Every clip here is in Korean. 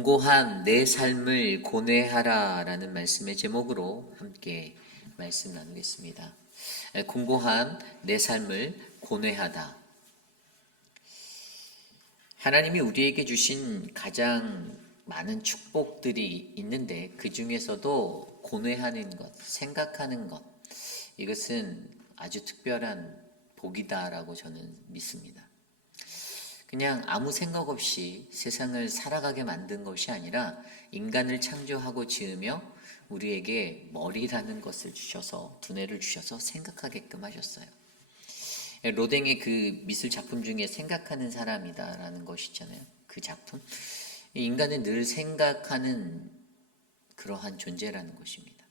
공고한 내 삶을 고뇌하라 라는 말씀의 제목으로 함께 말씀 나누겠습니다. 공고한 내 삶을 고뇌하다. 하나님이 우리에게 주신 가장 많은 축복들이 있는데 그 중에서도 고뇌하는 것, 생각하는 것, 이것은 아주 특별한 복이다라고 저는 믿습니다. 그냥 아무 생각 없이 세상을 살아가게 만든 것이 아니라 인간을 창조하고 지으며 우리에게 머리라는 것을 주셔서, 두뇌를 주셔서 생각하게끔 하셨어요. 로댕의 그 미술 작품 중에 생각하는 사람이다라는 것이 있잖아요. 그 작품. 인간은 늘 생각하는 그러한 존재라는 것입니다.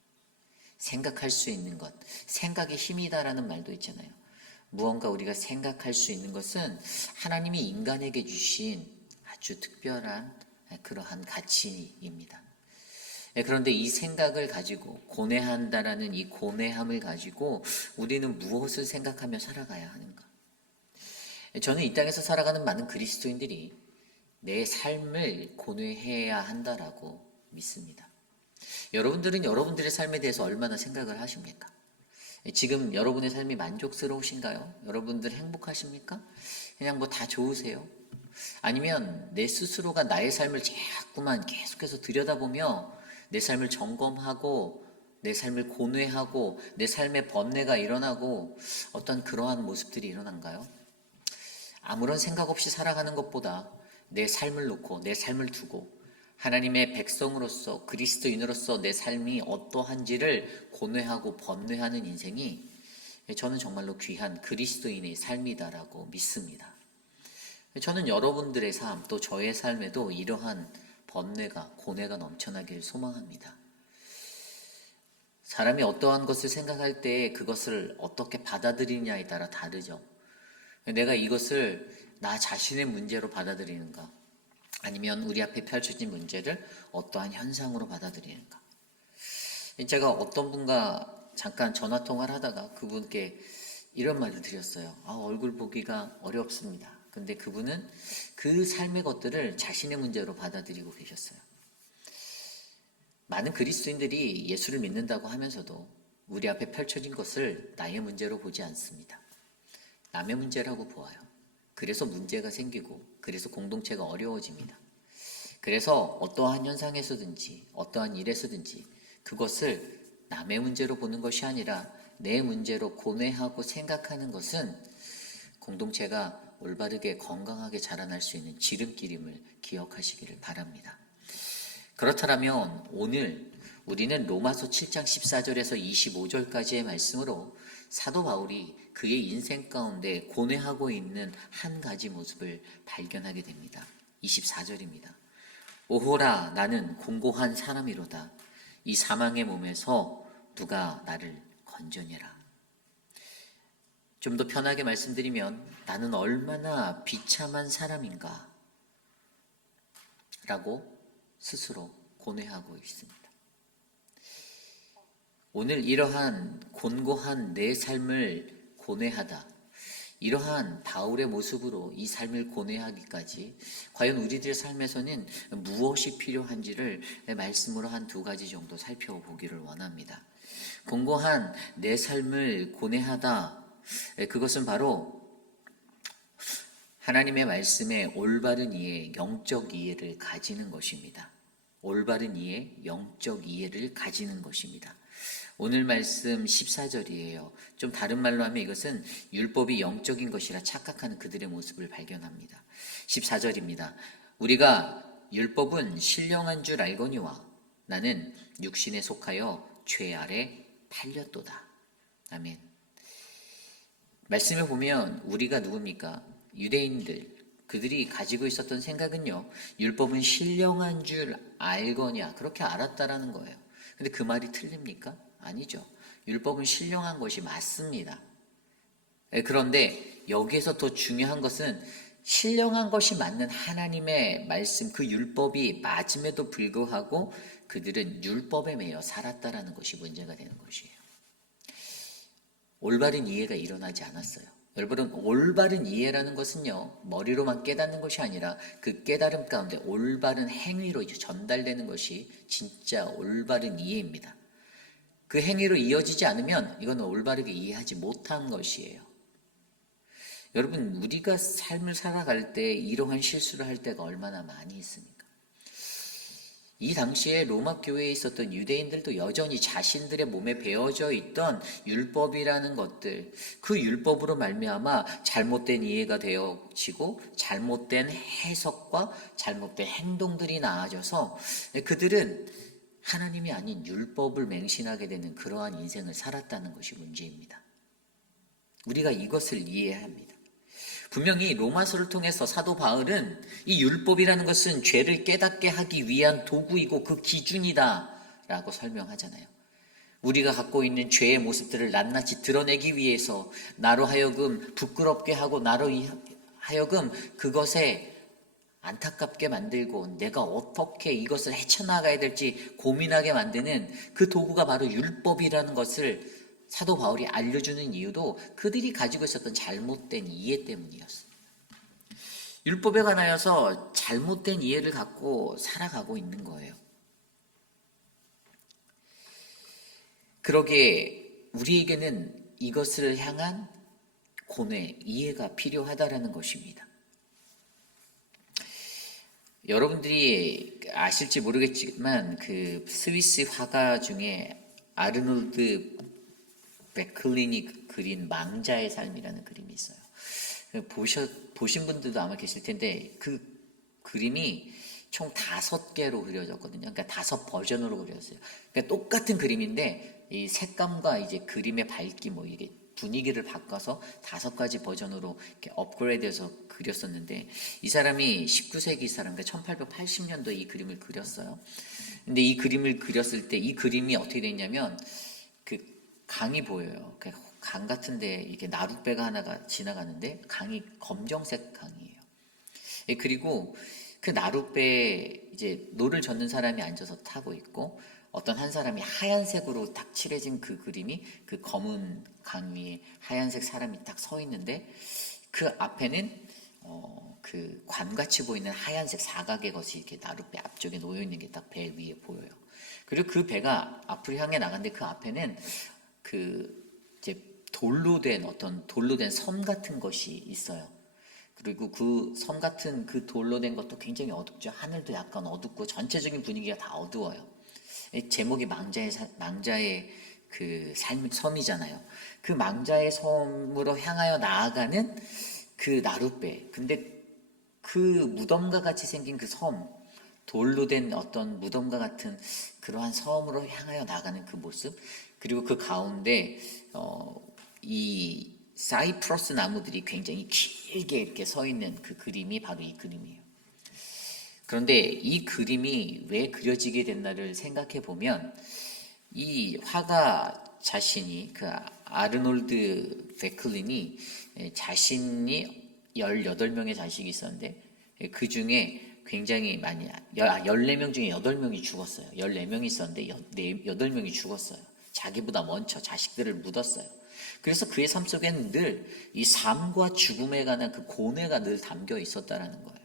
생각할 수 있는 것, 생각이 힘이다라는 말도 있잖아요. 무언가 우리가 생각할 수 있는 것은 하나님이 인간에게 주신 아주 특별한 그러한 가치입니다. 그런데 이 생각을 가지고 고뇌한다라는 이 고뇌함을 가지고 우리는 무엇을 생각하며 살아가야 하는가? 저는 이 땅에서 살아가는 많은 그리스도인들이 내 삶을 고뇌해야 한다라고 믿습니다. 여러분들은 여러분들의 삶에 대해서 얼마나 생각을 하십니까? 지금 여러분의 삶이 만족스러우신가요? 여러분들 행복하십니까? 그냥 뭐 다 좋으세요? 아니면 내 스스로가 나의 삶을 자꾸만 계속해서 들여다보며 내 삶을 점검하고 내 삶을 고뇌하고 내 삶의 번뇌가 일어나고 어떤 그러한 모습들이 일어난가요? 아무런 생각 없이 살아가는 것보다 내 삶을 놓고 내 삶을 두고 하나님의 백성으로서 그리스도인으로서 내 삶이 어떠한지를 고뇌하고 번뇌하는 인생이 저는 정말로 귀한 그리스도인의 삶이다라고 믿습니다. 저는 여러분들의 삶, 또 저의 삶에도 이러한 번뇌가, 고뇌가 넘쳐나길 소망합니다. 사람이 어떠한 것을 생각할 때 그것을 어떻게 받아들이냐에 따라 다르죠. 내가 이것을 나 자신의 문제로 받아들이는가? 아니면 우리 앞에 펼쳐진 문제를 어떠한 현상으로 받아들이는가? 제가 어떤 분과 잠깐 전화통화를 하다가 그분께 이런 말을 드렸어요. 얼굴 보기가 어렵습니다. 근데 그분은 그 삶의 것들을 자신의 문제로 받아들이고 계셨어요. 많은 그리스도인들이 예수를 믿는다고 하면서도 우리 앞에 펼쳐진 것을 나의 문제로 보지 않습니다. 남의 문제라고 보아요. 그래서 문제가 생기고 그래서 공동체가 어려워집니다. 그래서 어떠한 현상에서든지 어떠한 일에서든지 그것을 남의 문제로 보는 것이 아니라 내 문제로 고뇌하고 생각하는 것은 공동체가 올바르게 건강하게 자라날 수 있는 지름길임을 기억하시기를 바랍니다. 그렇다면 오늘 우리는 로마서 7장 14절에서 25절까지의 말씀으로 사도 바울이 그의 인생 가운데 고뇌하고 있는 한 가지 모습을 발견하게 됩니다. 24절입니다. 오호라 나는 공고한 사람이로다. 이 사망의 몸에서 누가 나를 건져내라. 좀 더 편하게 말씀드리면 나는 얼마나 비참한 사람인가 라고 스스로 고뇌하고 있습니다. 오늘 이러한 곤고한 내 삶을 고뇌하다, 이러한 바울의 모습으로 이 삶을 고뇌하기까지 과연 우리들의 삶에서는 무엇이 필요한지를 말씀으로 한 두 가지 정도 살펴보기를 원합니다. 곤고한 내 삶을 고뇌하다, 그것은 바로 하나님의 말씀에 올바른 이해, 영적 이해를 가지는 것입니다. 올바른 이해, 영적 이해를 가지는 것입니다. 오늘 말씀 14절이에요. 좀 다른 말로 하면 이것은 율법이 영적인 것이라 착각하는 그들의 모습을 발견합니다. 14절입니다. 우리가 율법은 신령한 줄 알거니와 나는 육신에 속하여 죄 아래 팔렸도다. 아멘. 말씀을 보면 우리가 누굽니까? 유대인들, 그들이 가지고 있었던 생각은요, 율법은 신령한 줄 알거냐, 그렇게 알았다라는 거예요. 근데 그 말이 틀립니까? 아니죠. 율법은 신령한 것이 맞습니다. 그런데 여기에서 더 중요한 것은 신령한 것이 맞는 하나님의 말씀, 그 율법이 맞음에도 불구하고 그들은 율법에 매여 살았다라는 것이 문제가 되는 것이에요. 올바른 이해가 일어나지 않았어요. 여러분, 올바른 이해라는 것은요, 머리로만 깨닫는 것이 아니라 그 깨달음 가운데 올바른 행위로 전달되는 것이 진짜 올바른 이해입니다. 그 행위로 이어지지 않으면 이건 올바르게 이해하지 못한 것이에요. 여러분, 우리가 삶을 살아갈 때 이러한 실수를 할 때가 얼마나 많이 있습니까? 이 당시에 로마 교회에 있었던 유대인들도 여전히 자신들의 몸에 배어져 있던 율법이라는 것들, 그 율법으로 말미암아 잘못된 이해가 되어지고 잘못된 해석과 잘못된 행동들이 나아져서 그들은 하나님이 아닌 율법을 맹신하게 되는 그러한 인생을 살았다는 것이 문제입니다. 우리가 이것을 이해해야 합니다. 분명히 로마서를 통해서 사도 바울은 이 율법이라는 것은 죄를 깨닫게 하기 위한 도구이고 그 기준이다 라고 설명하잖아요. 우리가 갖고 있는 죄의 모습들을 낱낱이 드러내기 위해서 나로 하여금 부끄럽게 하고 나로 하여금 그것에 안타깝게 만들고 내가 어떻게 이것을 헤쳐나가야 될지 고민하게 만드는 그 도구가 바로 율법이라는 것을 사도 바울이 알려주는 이유도 그들이 가지고 있었던 잘못된 이해 때문이었습니다. 율법에 관하여서 잘못된 이해를 갖고 살아가고 있는 거예요. 그러기에 우리에게는 이것을 향한 고뇌, 이해가 필요하다라는 것입니다. 여러분들이 아실지 모르겠지만 그 스위스 화가 중에 아르놀드 베클린이 그린 망자의 삶이라는 그림이 있어요. 보신 분들도 아마 계실 텐데 그 그림이 총 5개로 그려졌거든요. 그러니까 5버전으로 그렸어요. 그러니까 똑같은 그림인데 이 색감과 이제 그림의 밝기 뭐 이게 분위기를 바꿔서 5가지 버전으로 이렇게 업그레이드해서 그렸었는데 이 사람이 19세기 사람, 그러니까 1880년도에 이 그림을 그렸어요. 근데 이 그림을 그렸을 때 이 그림이 어떻게 됐냐면 그 강이 보여요. 강 같은데 이게 나룻배가 하나가 지나가는데 강이 검정색 강이에요. 그리고 그 나룻배에 이제 노를 젓는 사람이 앉아서 타고 있고 어떤 한 사람이 하얀색으로 딱 칠해진 그 그림이 그 검은 강 위에 하얀색 사람이 딱 서 있는데 그 앞에는 그 관같이 보이는 하얀색 사각의 것이 이렇게 나룻배 앞쪽에 놓여 있는 게 딱 배 위에 보여요. 그리고 그 배가 앞을 향해 나가는데 그 앞에는 그 이제 돌로 된 섬 같은 것이 있어요. 그리고 그 섬 같은 그 돌로 된 것도 굉장히 어둡죠. 하늘도 약간 어둡고 전체적인 분위기가 다 어두워요. 제목이 망자의 그 섬이잖아요. 그 망자의 섬으로 향하여 나아가는 그 나룻배. 근데 그 무덤과 같이 생긴 그 섬, 돌로 된 어떤 무덤과 같은 그러한 섬으로 향하여 나가는 그 모습, 그리고 그 가운데 이 사이프러스 나무들이 굉장히 길게 이렇게 서 있는 그 그림이 바로 이 그림이에요. 그런데 이 그림이 왜 그려지게 됐나를 생각해 보면 이 화가 자신이 그 아르놀드 베클린이 자신이 18명의 자식이 있었는데 그 중에 굉장히 많이 14명 중에 8명이 죽었어요. 14명이 있었는데 8명이 죽었어요. 자기보다 먼저 자식들을 묻었어요. 그래서 그의 삶 속에는 늘 이 삶과 죽음에 관한 그 고뇌가 늘 담겨 있었다라는 거예요.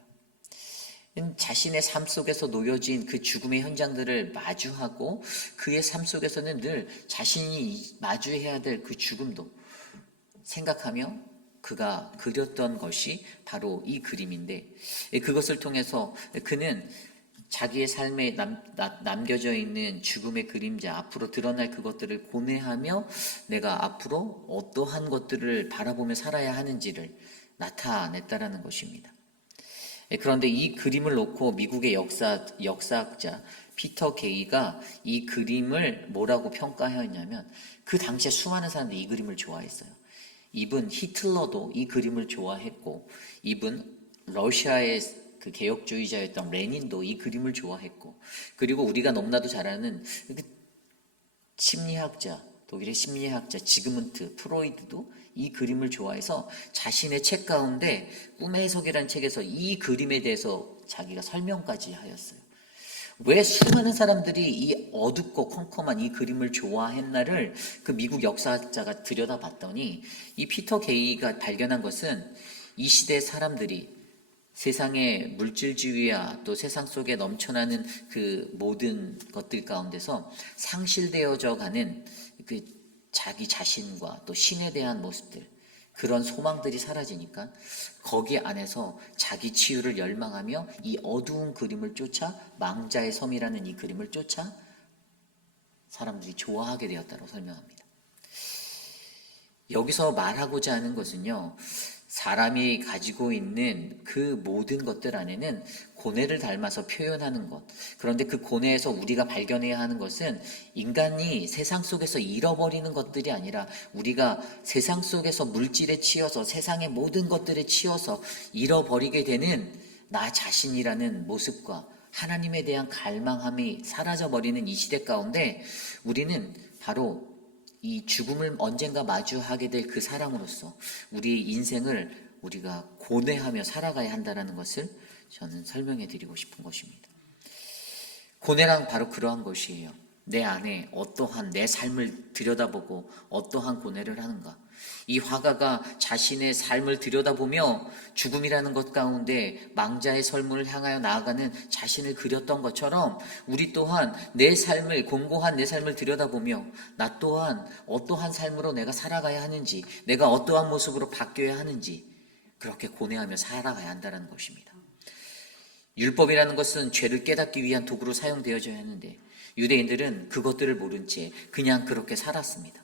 자신의 삶 속에서 놓여진 그 죽음의 현장들을 마주하고 그의 삶 속에서는 늘 자신이 마주해야 될 그 죽음도 생각하며 그가 그렸던 것이 바로 이 그림인데 그것을 통해서 그는 자기의 삶에 남겨져 있는 죽음의 그림자, 앞으로 드러날 그것들을 고뇌하며 내가 앞으로 어떠한 것들을 바라보며 살아야 하는지를 나타냈다라는 것입니다. 그런데 이 그림을 놓고 미국의 역사학자 피터 게이가 이 그림을 뭐라고 평가하였냐면 그 당시에 수많은 사람들이 이 그림을 좋아했어요. 이분 히틀러도 이 그림을 좋아했고 이분 러시아의 그 개혁주의자였던 레닌도 이 그림을 좋아했고 그리고 우리가 너무나도 잘 아는 심리학자, 독일의 심리학자 지그문트 프로이드도 이 그림을 좋아해서 자신의 책 가운데 꿈의 해석이라는 책에서 이 그림에 대해서 자기가 설명까지 하였어요. 왜 수많은 사람들이 이 어둡고 컴컴한 이 그림을 좋아했나를 그 미국 역사학자가 들여다봤더니 이 피터 게이가 발견한 것은 이 시대 사람들이 세상의 물질주의와 또 세상 속에 넘쳐나는 그 모든 것들 가운데서 상실되어져 가는 그 자기 자신과 또 신에 대한 모습들, 그런 소망들이 사라지니까 거기 안에서 자기 치유를 열망하며 이 어두운 그림을 쫓아, 망자의 섬이라는 이 그림을 쫓아 사람들이 좋아하게 되었다고 설명합니다. 여기서 말하고자 하는 것은요, 사람이 가지고 있는 그 모든 것들 안에는 고뇌를 닮아서 표현하는 것. 그런데 그 고뇌에서 우리가 발견해야 하는 것은 인간이 세상 속에서 잃어버리는 것들이 아니라 우리가 세상 속에서 물질에 치여서 세상의 모든 것들에 치여서 잃어버리게 되는 나 자신이라는 모습과 하나님에 대한 갈망함이 사라져버리는 이 시대 가운데 우리는 바로 이 죽음을 언젠가 마주하게 될 그 사람으로서 우리의 인생을 우리가 고뇌하며 살아가야 한다는 것을 저는 설명해 드리고 싶은 것입니다. 고뇌란 바로 그러한 것이에요. 내 안에 어떠한 내 삶을 들여다보고 어떠한 고뇌를 하는가. 이 화가가 자신의 삶을 들여다보며 죽음이라는 것 가운데 망자의 설문을 향하여 나아가는 자신을 그렸던 것처럼 우리 또한 내 삶을, 공고한 내 삶을 들여다보며 나 또한 어떠한 삶으로 내가 살아가야 하는지, 내가 어떠한 모습으로 바뀌어야 하는지 그렇게 고뇌하며 살아가야 한다는 것입니다. 율법이라는 것은 죄를 깨닫기 위한 도구로 사용되어져야 하는데 유대인들은 그것들을 모른 채 그냥 그렇게 살았습니다.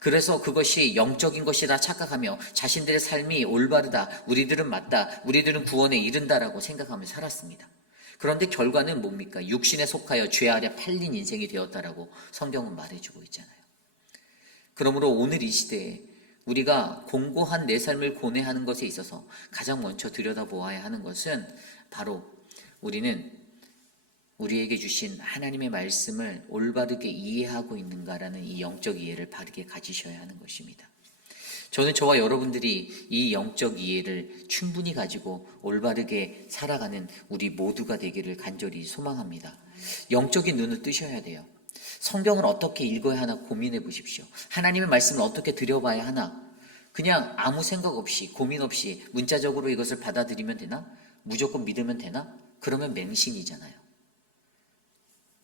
그래서 그것이 영적인 것이라 착각하며 자신들의 삶이 올바르다, 우리들은 맞다, 우리들은 구원에 이른다라고 생각하며 살았습니다. 그런데 결과는 뭡니까? 육신에 속하여 죄 아래 팔린 인생이 되었다라고 성경은 말해주고 있잖아요. 그러므로 오늘 이 시대에 우리가 공고한 내 삶을 고뇌하는 것에 있어서 가장 먼저 들여다보아야 하는 것은 바로 우리는 우리에게 주신 하나님의 말씀을 올바르게 이해하고 있는가라는 이 영적 이해를 바르게 가지셔야 하는 것입니다. 저는 저와 여러분들이 이 영적 이해를 충분히 가지고 올바르게 살아가는 우리 모두가 되기를 간절히 소망합니다. 영적인 눈을 뜨셔야 돼요. 성경을 어떻게 읽어야 하나 고민해 보십시오. 하나님의 말씀을 어떻게 들여봐야 하나. 그냥 아무 생각 없이 고민 없이 문자적으로 이것을 받아들이면 되나? 무조건 믿으면 되나? 그러면 맹신이잖아요.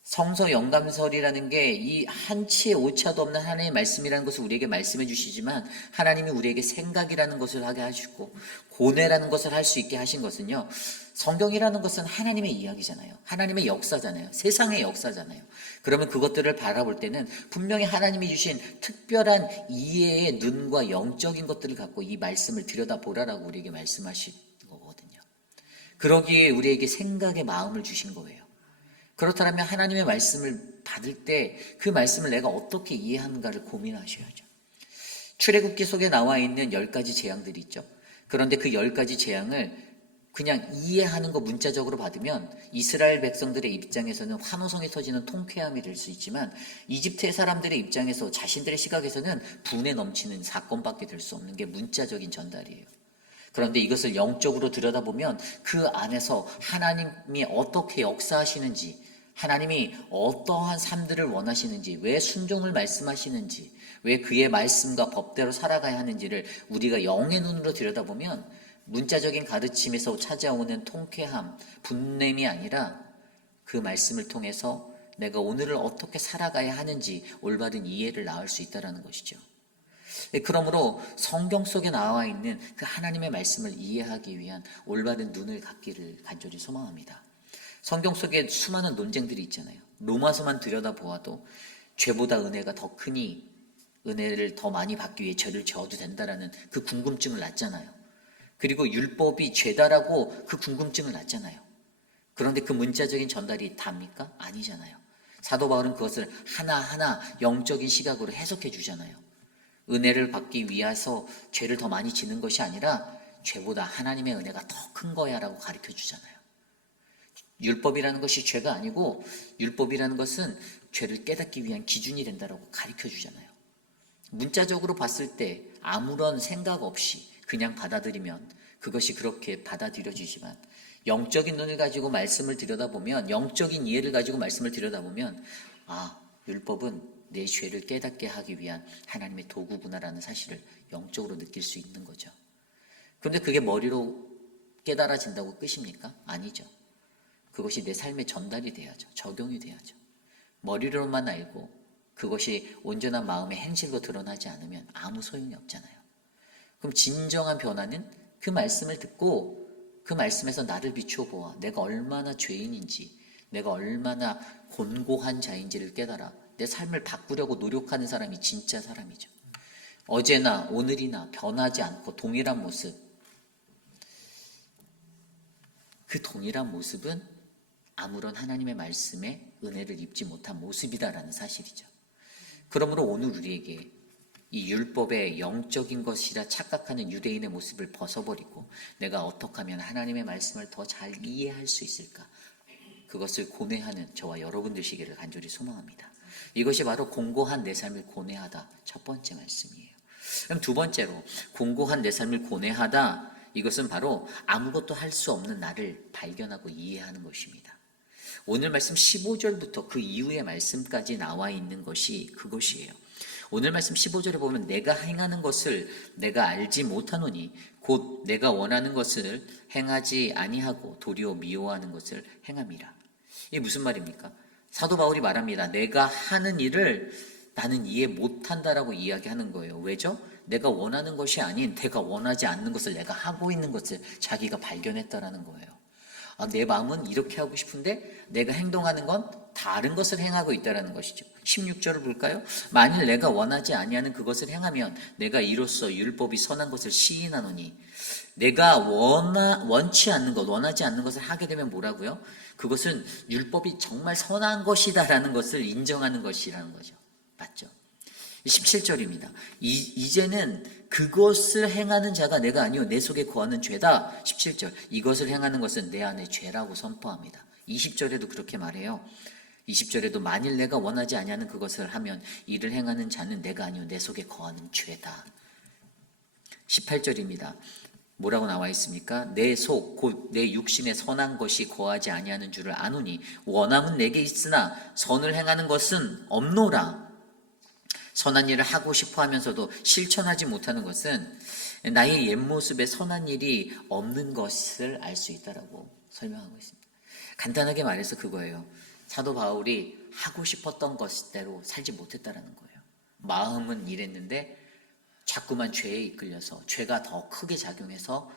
성서 영감설이라는 게 이 한치의 오차도 없는 하나님의 말씀이라는 것을 우리에게 말씀해 주시지만 하나님이 우리에게 생각이라는 것을 하게 하시고 고뇌라는 것을 할 수 있게 하신 것은요. 성경이라는 것은 하나님의 이야기잖아요. 하나님의 역사잖아요. 세상의 역사잖아요. 그러면 그것들을 바라볼 때는 분명히 하나님이 주신 특별한 이해의 눈과 영적인 것들을 갖고 이 말씀을 들여다보라라고 우리에게 말씀하신 거거든요. 그러기에 우리에게 생각의 마음을 주신 거예요. 그렇다면 하나님의 말씀을 받을 때 그 말씀을 내가 어떻게 이해하는가를 고민하셔야죠. 출애굽기 속에 나와 있는 10가지 재앙들이 있죠. 그런데 그 10가지 재앙을 그냥 이해하는 거 문자적으로 받으면 이스라엘 백성들의 입장에서는 환호성이 터지는 통쾌함이 될 수 있지만 이집트의 사람들의 입장에서 자신들의 시각에서는 분에 넘치는 사건밖에 될 수 없는 게 문자적인 전달이에요. 그런데 이것을 영적으로 들여다보면 그 안에서 하나님이 어떻게 역사하시는지, 하나님이 어떠한 삶들을 원하시는지, 왜 순종을 말씀하시는지, 왜 그의 말씀과 법대로 살아가야 하는지를 우리가 영의 눈으로 들여다보면 문자적인 가르침에서 찾아오는 통쾌함, 분냄이 아니라 그 말씀을 통해서 내가 오늘을 어떻게 살아가야 하는지 올바른 이해를 낳을 수 있다는 것이죠. 그러므로 성경 속에 나와 있는 그 하나님의 말씀을 이해하기 위한 올바른 눈을 갖기를 간절히 소망합니다. 성경 속에 수많은 논쟁들이 있잖아요. 로마서만 들여다보아도 죄보다 은혜가 더 크니 은혜를 더 많이 받기 위해 죄를 지어도 된다라는 그 궁금증을 낳잖아요. 그리고 율법이 죄다라고 그 궁금증을 낳잖아요. 그런데 그 문자적인 전달이 답니까? 아니잖아요. 사도 바울은 그것을 하나하나 영적인 시각으로 해석해 주잖아요. 은혜를 받기 위해서 죄를 더 많이 지는 것이 아니라 죄보다 하나님의 은혜가 더 큰 거야 라고 가르쳐 주잖아요. 율법이라는 것이 죄가 아니고 율법이라는 것은 죄를 깨닫기 위한 기준이 된다고 가르쳐 주잖아요. 문자적으로 봤을 때 아무런 생각 없이 그냥 받아들이면 그것이 그렇게 받아들여지지만 영적인 눈을 가지고 말씀을 들여다보면, 영적인 이해를 가지고 말씀을 들여다보면, 율법은 내 죄를 깨닫게 하기 위한 하나님의 도구구나라는 사실을 영적으로 느낄 수 있는 거죠. 그런데 그게 머리로 깨달아진다고 끝입니까? 아니죠. 그것이 내 삶에 전달이 돼야죠. 적용이 돼야죠. 머리로만 알고 그것이 온전한 마음의 행실로 드러나지 않으면 아무 소용이 없잖아요. 그럼 진정한 변화는 그 말씀을 듣고 그 말씀에서 나를 비추어 보아 내가 얼마나 죄인인지, 내가 얼마나 곤고한 자인지를 깨달아 내 삶을 바꾸려고 노력하는 사람이 진짜 사람이죠. 어제나 오늘이나 변하지 않고 동일한 모습, 그 동일한 모습은 아무런 하나님의 말씀에 은혜를 입지 못한 모습이다라는 사실이죠. 그러므로 오늘 우리에게 이 율법의 영적인 것이라 착각하는 유대인의 모습을 벗어버리고 내가 어떻게 하면 하나님의 말씀을 더 잘 이해할 수 있을까? 그것을 고뇌하는 저와 여러분 되시기를 간절히 소망합니다. 이것이 바로 공고한 내 삶을 고뇌하다 첫 번째 말씀이에요. 그럼 두 번째로 공고한 내 삶을 고뇌하다, 이것은 바로 아무것도 할 수 없는 나를 발견하고 이해하는 것입니다. 오늘 말씀 15절부터 그 이후의 말씀까지 나와 있는 것이 그것이에요. 오늘 말씀 15절에 보면 내가 행하는 것을 내가 알지 못하노니 곧 내가 원하는 것을 행하지 아니하고 도리어 미워하는 것을 행함이라. 이게 무슨 말입니까? 사도 바울이 말합니다. 내가 하는 일을 나는 이해 못한다라고 이야기하는 거예요. 왜죠? 내가 원하는 것이 아닌 내가 원하지 않는 것을 내가 하고 있는 것을 자기가 발견했다라는 거예요. 내 마음은 이렇게 하고 싶은데 내가 행동하는 건 다른 것을 행하고 있다는 것이죠. 16절을 볼까요? 만일 내가 원하지 아니하는 그것을 행하면 내가 이로써 율법이 선한 것을 시인하노니, 내가 원치 않는 것, 원하지 않는 것을 하게 되면 뭐라고요? 그것은 율법이 정말 선한 것이다라는 것을 인정하는 것이라는 거죠. 맞죠? 17절입니다. 이제는 그것을 행하는 자가 내가 아니요 내 속에 거하는 죄다. 17절, 이것을 행하는 것은 내 안에 죄라고 선포합니다. 20절에도 그렇게 말해요. 20절에도 만일 내가 원하지 아니하는 그것을 하면 이를 행하는 자는 내가 아니요 내 속에 거하는 죄다. 18절입니다. 뭐라고 나와 있습니까? 내 속 곧 내 육신에 선한 것이 거하지 아니하는 줄을 아노니 원함은 내게 있으나 선을 행하는 것은 없노라. 선한 일을 하고 싶어 하면서도 실천하지 못하는 것은 나의 옛모습에 선한 일이 없는 것을 알 수 있다라고 설명하고 있습니다. 간단하게 말해서 그거예요. 사도 바울이 하고 싶었던 것대로 살지 못했다라는 거예요. 마음은 이랬는데 자꾸만 죄에 이끌려서 죄가 더 크게 작용해서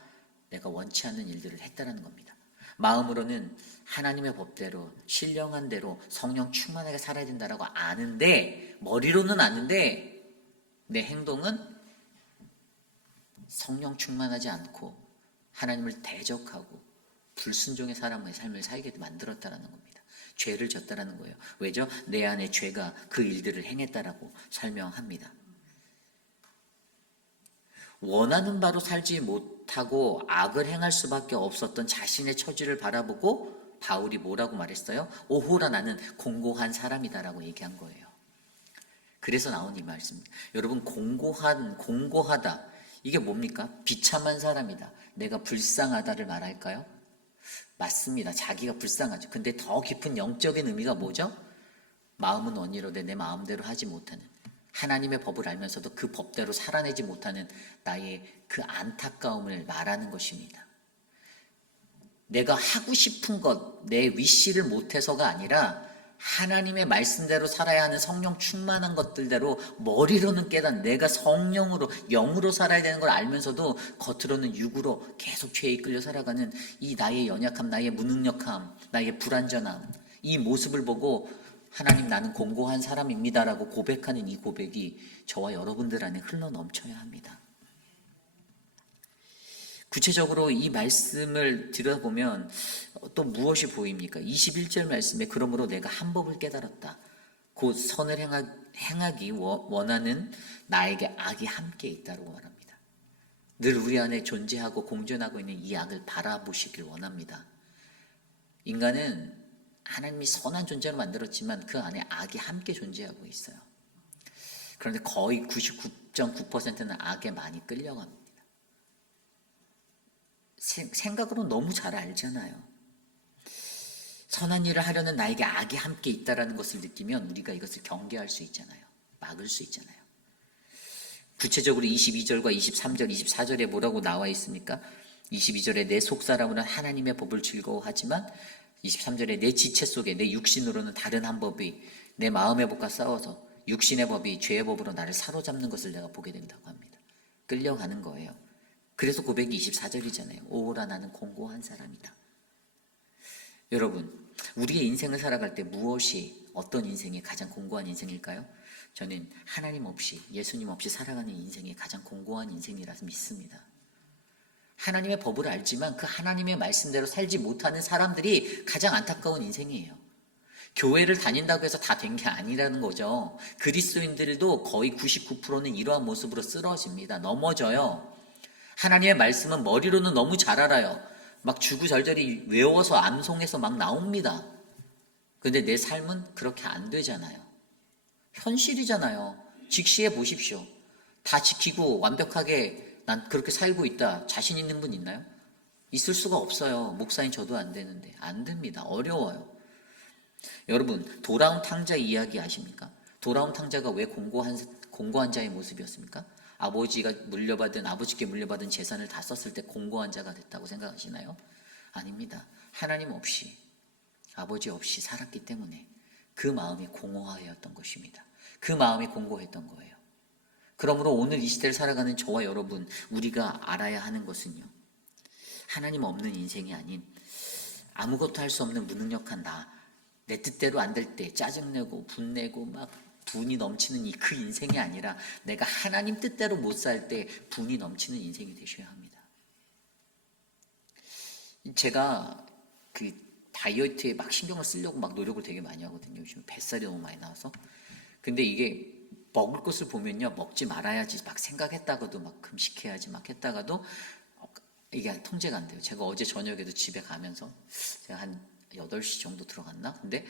내가 원치 않는 일들을 했다라는 겁니다. 마음으로는 하나님의 법대로 신령한 대로 성령 충만하게 살아야 된다라고 아는데, 머리로는 아는데 내 행동은 성령 충만하지 않고 하나님을 대적하고 불순종의 사람의 삶을 살게 만들었다라는 겁니다. 죄를 졌다라는 거예요. 왜죠? 내 안에 죄가 그 일들을 행했다라고 설명합니다. 원하는 바로 살지 못하고 악을 행할 수밖에 없었던 자신의 처지를 바라보고 바울이 뭐라고 말했어요? 오호라 나는 공고한 사람이다라고 얘기한 거예요. 그래서 나온 이 말씀입니다. 여러분, 공고하다, 이게 뭡니까? 비참한 사람이다, 내가 불쌍하다를 말할까요? 맞습니다. 자기가 불쌍하죠. 근데 더 깊은 영적인 의미가 뭐죠? 마음은 원이로되 내 마음대로 하지 못하는, 하나님의 법을 알면서도 그 법대로 살아내지 못하는 나의 그 안타까움을 말하는 것입니다. 내가 하고 싶은 것, 내 위시를 못해서가 아니라 하나님의 말씀대로 살아야 하는 성령 충만한 것들대로 머리로는 깨닫는, 내가 성령으로 영으로 살아야 되는 걸 알면서도 겉으로는 육으로 계속 죄에 이끌려 살아가는 이 나의 연약함, 나의 무능력함, 나의 불완전함, 이 모습을 보고 하나님, 나는 공고한 사람입니다라고 고백하는 이 고백이 저와 여러분들 안에 흘러 넘쳐야 합니다. 구체적으로 이 말씀을 들여다보면 또 무엇이 보입니까? 21절 말씀에 그러므로 내가 한 법을 깨달았다. 곧 선을 행하기 원하는 나에게 악이 함께 있다고 말합니다. 늘 우리 안에 존재하고 공존하고 있는 이 악을 바라보시길 원합니다. 인간은 하나님이 선한 존재로 만들었지만 그 안에 악이 함께 존재하고 있어요. 그런데 거의 99.9%는 악에 많이 끌려갑니다. 생각으로 너무 잘 알잖아요. 선한 일을 하려는 나에게 악이 함께 있다라는 것을 느끼면 우리가 이것을 경계할 수 있잖아요. 막을 수 있잖아요. 구체적으로 22절과 23절, 24절에 뭐라고 나와 있습니까? 22절에 내 속사람으로는 하나님의 법을 즐거워하지만 23절에 내 지체 속에 내 육신으로는 다른 한 법이 내 마음의 법과 싸워서 육신의 법이 죄의 법으로 나를 사로잡는 것을 내가 보게 된다고 합니다. 끌려가는 거예요. 그래서 고백이 24절이잖아요. 오호라 나는 공고한 사람이다. 여러분, 우리의 인생을 살아갈 때 무엇이 어떤 인생이 가장 공고한 인생일까요? 저는 하나님 없이 예수님 없이 살아가는 인생이 가장 공고한 인생이라서 믿습니다. 하나님의 법을 알지만 그 하나님의 말씀대로 살지 못하는 사람들이 가장 안타까운 인생이에요. 교회를 다닌다고 해서 다 된 게 아니라는 거죠. 그리스도인들도 거의 99%는 이러한 모습으로 쓰러집니다. 넘어져요. 하나님의 말씀은 머리로는 너무 잘 알아요. 막 주구절절히 외워서 암송해서 막 나옵니다. 근데 내 삶은 그렇게 안 되잖아요. 현실이잖아요. 직시해 보십시오. 다 지키고 완벽하게 난 그렇게 살고 있다. 자신 있는 분 있나요? 있을 수가 없어요. 목사인 저도 안 되는데. 안 됩니다. 어려워요. 여러분, 돌아온 탕자 이야기 아십니까? 돌아온 탕자가 왜 공고한 자의 모습이었습니까? 아버지께 물려받은 재산을 다 썼을 때 공고한 자가 됐다고 생각하시나요? 아닙니다. 하나님 없이, 아버지 없이 살았기 때문에 그 마음이 공허하였던 것입니다. 그 마음이 공고했던 거예요. 그러므로 오늘 이 시대를 살아가는 저와 여러분, 우리가 알아야 하는 것은요, 하나님 없는 인생이 아닌 아무것도 할 수 없는 무능력한 내 뜻대로 안 될 때 짜증내고 분내고 막 분이 넘치는 그 인생이 아니라 내가 하나님 뜻대로 못 살 때 분이 넘치는 인생이 되셔야 합니다. 제가 그 다이어트에 막 신경을 쓰려고 막 노력을 되게 많이 하거든요. 요즘 뱃살이 너무 많이 나와서. 근데 이게 먹을 것을 보면요, 먹지 말아야지 막 생각했다가도 막 금식해야지 막 했다가도 이게 통제가 안 돼요. 제가 어제 저녁에도 집에 가면서 제가 한 8시 정도 들어갔나? 근데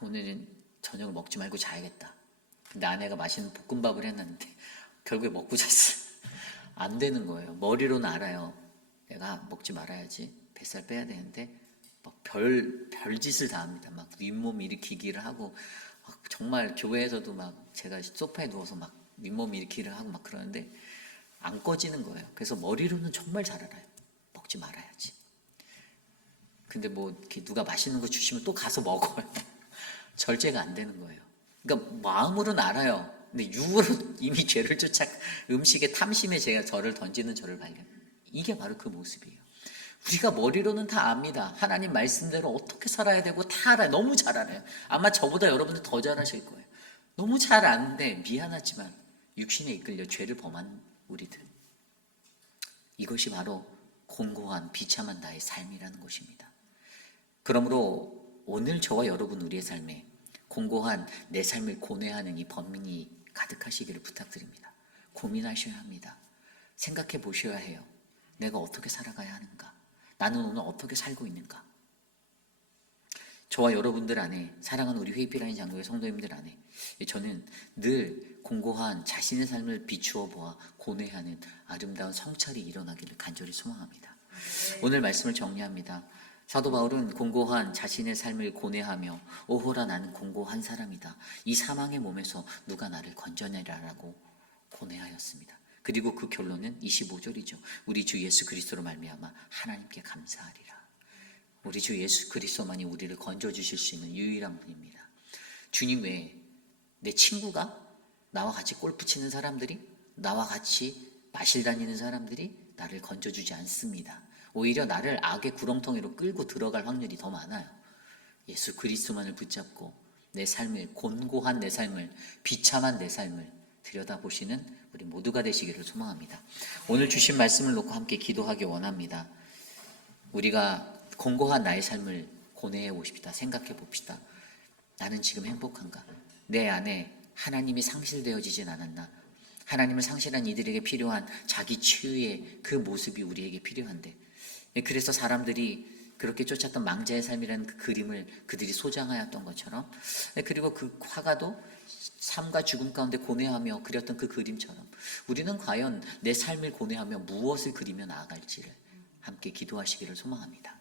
오늘은 저녁을 먹지 말고 자야겠다. 근데 아내가 맛있는 볶음밥을 했는데 결국에 먹고 잤어요. 안 되는 거예요. 머리로는 알아요. 내가 먹지 말아야지. 뱃살 빼야 되는데 막 별짓을 다 합니다. 막 윗몸 일으키기를 하고 정말 교회에서도 막 제가 소파에 누워서 막 윗몸 일으키기를 하고 막 그러는데 안 꺼지는 거예요. 그래서 머리로는 정말 잘 알아요. 먹지 말아야지. 근데 뭐 이렇게 누가 맛있는 거 주시면 또 가서 먹어요. 절제가 안 되는 거예요. 그러니까 마음으로는 알아요. 근데 육으로 이미 죄를 쫓아 음식에 탐심에 제가 저를 던지는 저를 발견. 이게 바로 그 모습이에요. 우리가 머리로는 다 압니다. 하나님 말씀대로 어떻게 살아야 되고 다 알아요. 너무 잘 알아요. 아마 저보다 여러분들 더 잘 아실 거예요. 너무 잘 아는데 미안하지만 육신에 이끌려 죄를 범한 우리들. 이것이 바로 공고한 비참한 나의 삶이라는 것입니다. 그러므로 오늘 저와 여러분 우리의 삶에 공고한 내 삶을 고뇌하는 이 번민이 가득하시기를 부탁드립니다. 고민하셔야 합니다. 생각해 보셔야 해요. 내가 어떻게 살아가야 하는가? 나는 오늘 어떻게 살고 있는가? 저와 여러분들 안에, 사랑하는 우리 회피라인 장로의 성도님들 안에 저는 늘 공고한 자신의 삶을 비추어 보아 고뇌하는 아름다운 성찰이 일어나기를 간절히 소망합니다. 오늘 말씀을 정리합니다. 사도 바울은 공고한 자신의 삶을 고뇌하며 오호라 나는 공고한 사람이다. 이 사망의 몸에서 누가 나를 건져내라라고 고뇌하였습니다. 그리고 그 결론은 25절이죠. 우리 주 예수 그리스도로 말미암아 하나님께 감사하리라. 우리 주 예수 그리스도만이 우리를 건져주실 수 있는 유일한 분입니다. 주님 외에 내 친구가, 나와 같이 골프 치는 사람들이, 나와 같이 마실 다니는 사람들이 나를 건져주지 않습니다. 오히려 나를 악의 구렁텅이로 끌고 들어갈 확률이 더 많아요. 예수 그리스도만을 붙잡고 내 삶을, 곤고한 내 삶을, 비참한 내 삶을 들여다보시는 우리 모두가 되시기를 소망합니다. 오늘 주신 말씀을 놓고 함께 기도하기 원합니다. 우리가 공고한 나의 삶을 고뇌해 봅시다. 생각해 봅시다. 나는 지금 행복한가? 내 안에 하나님이 상실되어지진 않았나? 하나님을 상실한 이들에게 필요한 자기 치유의 그 모습이 우리에게 필요한데, 그래서 사람들이 그렇게 쫓았던 망자의 삶이라는 그 그림을 그들이 소장하였던 것처럼, 그리고 그 화가도 삶과 죽음 가운데 고뇌하며 그렸던 그 그림처럼 우리는 과연 내 삶을 고뇌하며 무엇을 그리며 나아갈지를 함께 기도하시기를 소망합니다.